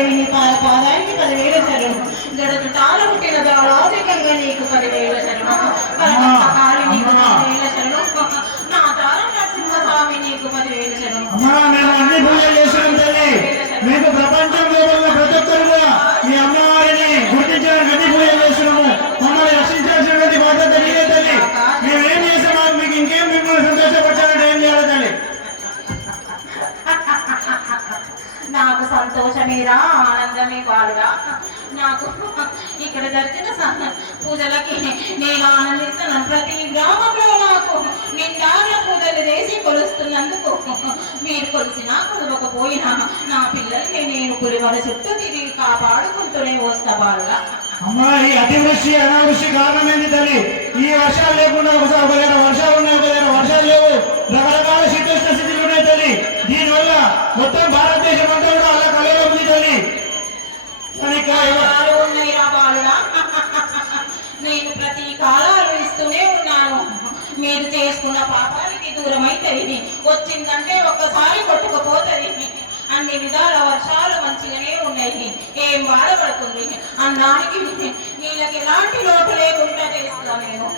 దేవి నీ పాదానికి 10,000 శరణం. జడతాలు పుట్టిన దళాధికంగా నీకు 10,000 శరణం. కాళి నీకు 10,000 శరణం. నా తార నరసింహస్వామి నీకు 10,000 శరణం. మీకు ప్రపంచంలో ఉన్న ప్రతి ఒక్కరుగా మీ అమ్మవారిని గుర్తించడానికి అన్ని పూజలు చేస్తున్నాము. మమ్మల్ని రక్షించాల్సినటువంటి బాధ్యత మీదే తల్లి. మేమేం చేసామో మీకు ఇంకేం మిమ్మల్ని సంతోషపరచాలంటే ఏం చేయాలి తల్లి? నాకు సంతోషమేరా, ఆనందమే కాదురా. నాకు ఇక్కడ జరిగిన పూజలకి నేను ఆనందిస్తున్నాను. ప్రతి గ్రామంలో నాకు నిండాల పూజలు చేసి కొలుస్తున్నందుకు మీరు కొలిసినా కొలవకపోయినా నా పిల్లల్ని నేను పులివల చుట్టూ తిరిగి కాపాడుకుంటూనే వస్తా బాలుగా. అమ్మాయి అతివృష్టి అనావృష్టి కారణమైంది తల్లి. ఈ వర్షాలు లేకుండా ఒకసారి వర్షాలు ఉన్నాయి, వర్షాలు లేవు, రకరకాల శీతోష్ణ స్థితిలో ఉన్నాయి తల్లి. దీనివల్ల మొత్తం భారతదేశం అంతా కూడా అలా కళలో ఉంది తల్లి. ఉన్నాయిరా బాలుడా, నేను ప్రతి కాలాలు ఇస్తూనే ఉన్నాను. మీరు చేసుకున్న పాపానికి దూరం అవుతుంది, వచ్చిందంటే ఒక్కసారి కొట్టుకుపోతుంది. అన్ని విధాల వర్షాలు మంచిగానే ఉన్నాయి, ఏం బాధపడుతుంది. అన్నానికి వీళ్ళకి ఎలాంటి లోటు లేకుండా చేస్తున్నా నేను.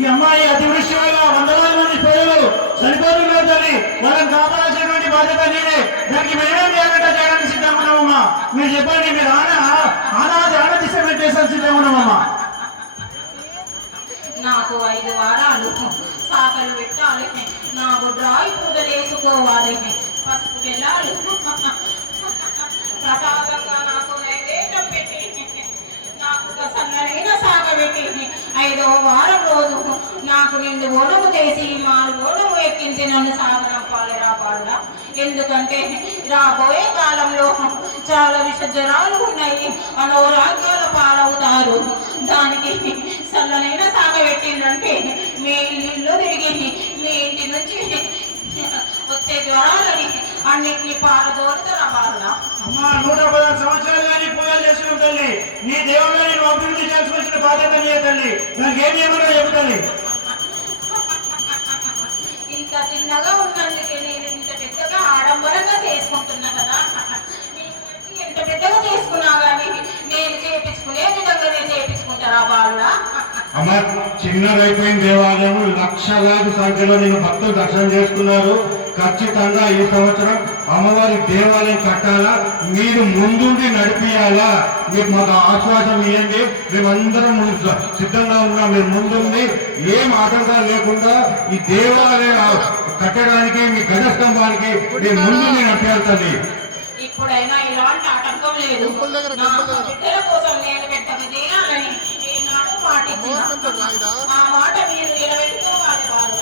ఈ అమ్మాయి అతివృష్టి వల్ల వందలాది మంది ప్రజలు చనిపోతున్నారు తల్లి. వాళ్ళని కాపాడాల్సినటువంటి బాధ్యత నేనే. దానికి మేమే జాగ్రత్త చేయడానికి సిద్ధంగా ఉన్నామమ్మా. మీరు చెప్పండి, మీరు ఆనందిస్తే చేసాను సిద్ధంగా ఉన్నామమ్మా. నాకు 5 వారాలు సాకలు పెట్టాలి, నాకు డ్రాయి పూజలు వేసుకోవాలి, పసుపు వెళ్ళాలి, ప్రసాదంగా నాకు నైవేద్యం పెట్టి నాకు సన్ననైన సాగ పెట్టి 5వ వారం రోజు నాకు నిండు ఓడము చేసి 4 ఓడము ఎక్కించి నన్ను సాగనంపాలి రా పాడురా. ఎందుకంటే రాబోయే కాలంలో చాలా విష జ్వరాలు ఉన్నాయి, అనారోగ్యాల పాలవుతారు. దానికి సన్ననైన సాగ పెట్టిందంటే మీ ఇల్లు తిరిగి మీ ఇంటి నుంచి వచ్చే జ్వరాలని అన్నిటిని పారదోలుతారా వాళ్ళ. అమ్మా 110 సంవత్సరాలు కానీ పూజలు చేసుకున్న తల్లి, నీ దేవుళ్ళని నేను అభివృద్ధి చేసుకోవాల్సిన బాధ్యత నీ తల్లి. నాకు ఏం చేయమన్నా చెబుతాను. ఇంత చిన్నగా ఉన్నందుకే నేను ఇంత పెద్దగా ఆడంబరంగా చేసుకుంటున్నా కదా. ఎంత పెద్దగా చేసుకున్నా కానీ నేను చేపించుకునే విధంగానే చేపించుకుంటారా వాళ్ళ. అమ్మ చిన్నదైపోయిన దేవాలయం లక్షలాది సంఖ్యలో నేను భక్తులు దర్శనం చేసుకున్నారు. ఖచ్చితంగా ఈ సంవత్సరం అమ్మవారి దేవాలయం కట్టాలా, మీరు ముందుండి నడిపియాలా. మీకు మాకు ఆశ్వాసం ఇవ్వండి, మేమందరం సిద్ధంగా ఉన్నాం. మీరు ముందుండి ఏం ఆటంకాలు లేకుండా ఈ దేవాలయం కట్టడానికి మీ గజస్తంభానికి మీరు ముందుండి నడిపేయాలి. ఇప్పుడైనా ఇలాంటి ఆటంకం లేదు. బిడ్డల కోసం నేను పెట్టని చేయాలని ఈనాడు పాటించిన ఆ మాట మీరు నిలబెట్టుకోవాలి వాళ్ళు.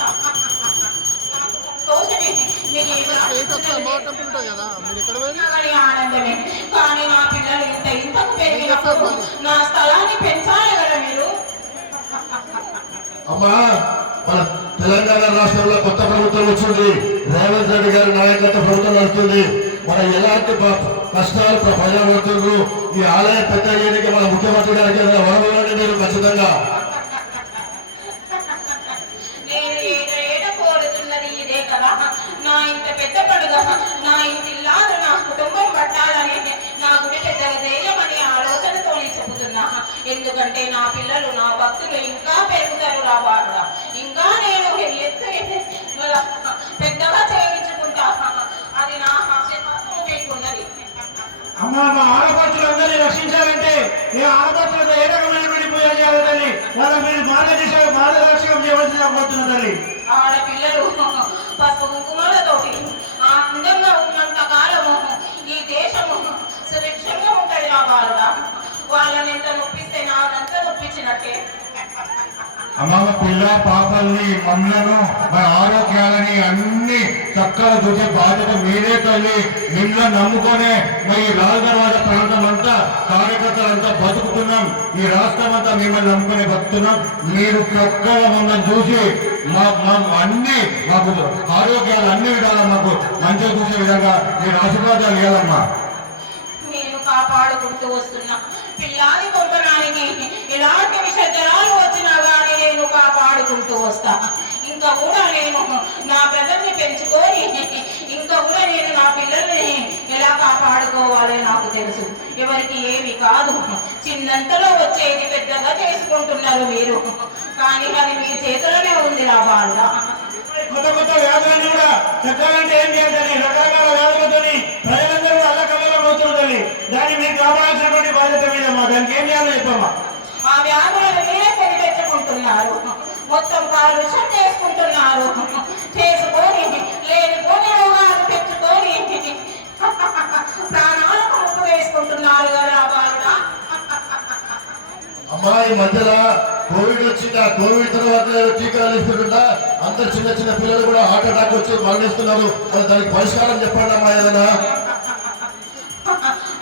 ఆనందమే, కానీ నా పిల్లలు ఇంతకు పెరిగినప్పుడు నా స్థలాన్ని పెంచాలి కదా మీరు. అమ్మా మన తెలంగాణ రాష్ట్రంలో కొత్త ప్రభుత్వం వచ్చింది, రేవంత్ రెడ్డి గారి నాయకత్వ ప్రభుత్వం వస్తుంది. మన ఎలాంటి కష్టాలు ప్రజలు ఈ ఆలయ పెద్ద అయ్యేందుకు మన ముఖ్యమంత్రి గారికి వరవలని మీరు ఖచ్చితంగా నా ఇంత పెద్ద పండుగ నా ఇంటిల్లారు నా కుటుంబం పట్టాలని నా గుడి పెద్దగా ధైర్యమని ఆలోచనతో చెబుతున్నా. ఎందుకంటే నా పిల్లలు నా భక్తులు ఇంకా పెరుగుతారు రావాడుగా. ఇంకా నేను ఎత్తు పెద్దగా చేయించుకుంటా, అది నా ఆశీర్వాదం మీకున్నది. అమ్మా మా ఆడపడుచులందరినీ రక్షించాలంటే ఏ ఆడపడుచులతో ఏ రకమైనటువంటి పూజలు చేయాలని వాళ్ళ మీరు మార్గదర్శకం చేయవలసిందిగా కోరుతున్నదని. ఆడపిల్లలు పసుపు కుంకుమాలతోటి ఆనందంగా ఉన్నంత కాలము ఈ దేశము సురక్షంగా ఉంటుంది నా బాలుగా. వాళ్ళని ఎంత నొప్పిస్తే నాదంతా నొప్పించినట్టే. అమ్మ పిల్ల పాపల్ని మమ్మలను మన ఆరోగ్యాలని అన్ని చక్కగా చూసే బాధ్యత మీరే తల్లి. మిమ్మల్ని నమ్ముకొనే ఈ రాజదర్వాజ ప్రాంతం అంతా కార్యకర్తలంతా బతుకుతున్నాం. ఈ రాష్ట్రం అంతా మిమ్మల్ని నమ్ముకునే బతుకుతున్నాం. మీరు చక్కగా మమ్మల్ని చూసి అన్ని మాకు ఆరోగ్యాలు అన్ని విధాలా మాకు మంచిగా చూసే విధంగా మీరు ఆశీర్వాదాలు ఇవ్వాలమ్మా. నేను కాపాడుకుంటూ వస్తున్నా పిల్లాది కొంపనానికి ఎలాంటి విషజరాలు వచ్చినా కానీ నేను కాపాడుకుంటూ వస్తా. ఇంకా కూడా నేను నా ప్రజల్ని పెంచుకొని ఇంకా కూడా నేను నా పిల్లల్ని ఎలా కాపాడుకోవాలో నాకు తెలుసు, ఎవరికి ఏమి కాదు. చిన్నంతలో వచ్చేది పెద్దగా చేసుకుంటున్నారు మీరు, కానీ అది మీ చేతుల్లోనే ఉంది రా బాలుడా. కొత్త కొత్త వ్యాధులన్నీ కూడా చెప్పాలంటే ఏం చేయాలి? రకరకాల వ్యాధులతోని ప్రజలందరూ అల్లకల్లో అవుతున్నది. దాన్ని మీరు కాపాడాల్సినటువంటి బాధ్యత మీదమ్మా. దానికి ఏం చేయాలో చెప్పమ్మా. ఆ వ్యాధులను మీరే కొని తెచ్చుకుంటున్నారు, మొత్తం కాలుష్యం చేసుకుంటున్నారు, చేసుకొని లేనిపోని రోగాలు తెచ్చుకొని ప్రాణాలకు ముప్పు వేసుకుంటున్నారు కదా బాలుడా. అమ్మాయి మధ్యలో కోవిడ్ వచ్చింది. ఆ కోవిడ్ తర్వాత టీకాలు ఇస్తుంటా అందరు చిన్న చిన్న పిల్లలు కూడా హార్ట్ అటాక్ వచ్చి మరణిస్తున్నారు. మరి దానికి పరిష్కారం చెప్పండి అమ్మా ఏదైనా.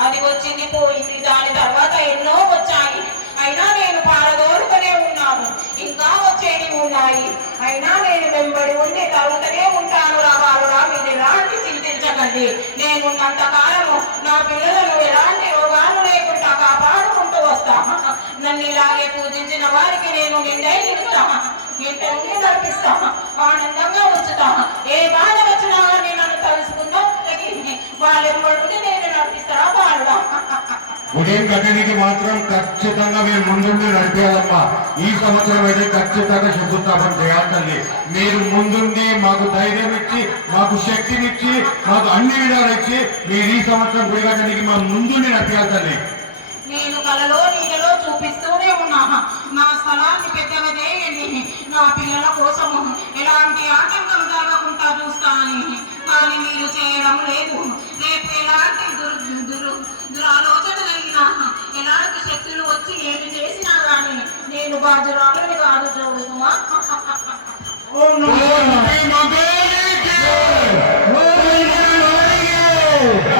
అది వచ్చింది పోయింది, దాని తర్వాత ఎన్నో వచ్చాయి, అయినా నేను పారదోరుతూనే ఉన్నాను. ఇంకా వచ్చేది ఉన్నాయి, అయినా నేను వెంబడి ఉండి తరుగుతూనే ఉంటాను రా బాలుడా. మీరు ఎలాంటి చింతించకండి, నేనున్నంత కాలము నా పిల్లలను ఎలాంటి రోగాలు లేకుండా కాపాడుకుంటూ వస్తా. నన్ను ఇలాగే పూజించిన వారికి నేను నిండై నిలుస్తా, ఇంటి నుండి నడిపిస్తా, ఆనందంగా ఉంచుతా. ఏ బాధ వచ్చినా కానీ నన్ను తెలుసుకుందాం, వాళ్ళెమ్మడి నేను నడిపిస్తారా బాలుడా. ఉదయం గడ్డనికి మాత్రం ఖచ్చితంగా మేము ముందుండి నడిపేయాలమ్మా. ఈ సంవత్సరం అయితే ఖచ్చితంగా శంకుస్థాపన చేయాలి తల్లి. మీరు ముందుండి మాకు ధైర్యం ఇచ్చి, మాకు శక్తినిచ్చి, మాకు అన్ని విధాలు ఇచ్చి మీరు ఈ సంవత్సరం గుడిగడ్డనికి మా ముందుండి నడిపేయాలి తల్లి. నేను కలలో నీళ్ళలో చూపిస్తూనే ఉన్నా, నా స్థలాన్ని పెద్దగా చేయండి, నా పిల్లల కోసము ఎలాంటి ఆటంకం జరగకుండా చూస్తా అని. కానీ మీరు చేయడం లేదు. రేపు ఎలాంటి దురాలోచన కలిగినా, ఎలాంటి శక్తులు వచ్చి ఏమి చేసినా కానీ నేను బాధ్యురాలని కాదు చదువుతున్నా. ఓం నమో ఓం శ్రీ మహాదేవికి జై. ఓం శ్రీ మహాదేవికి జై.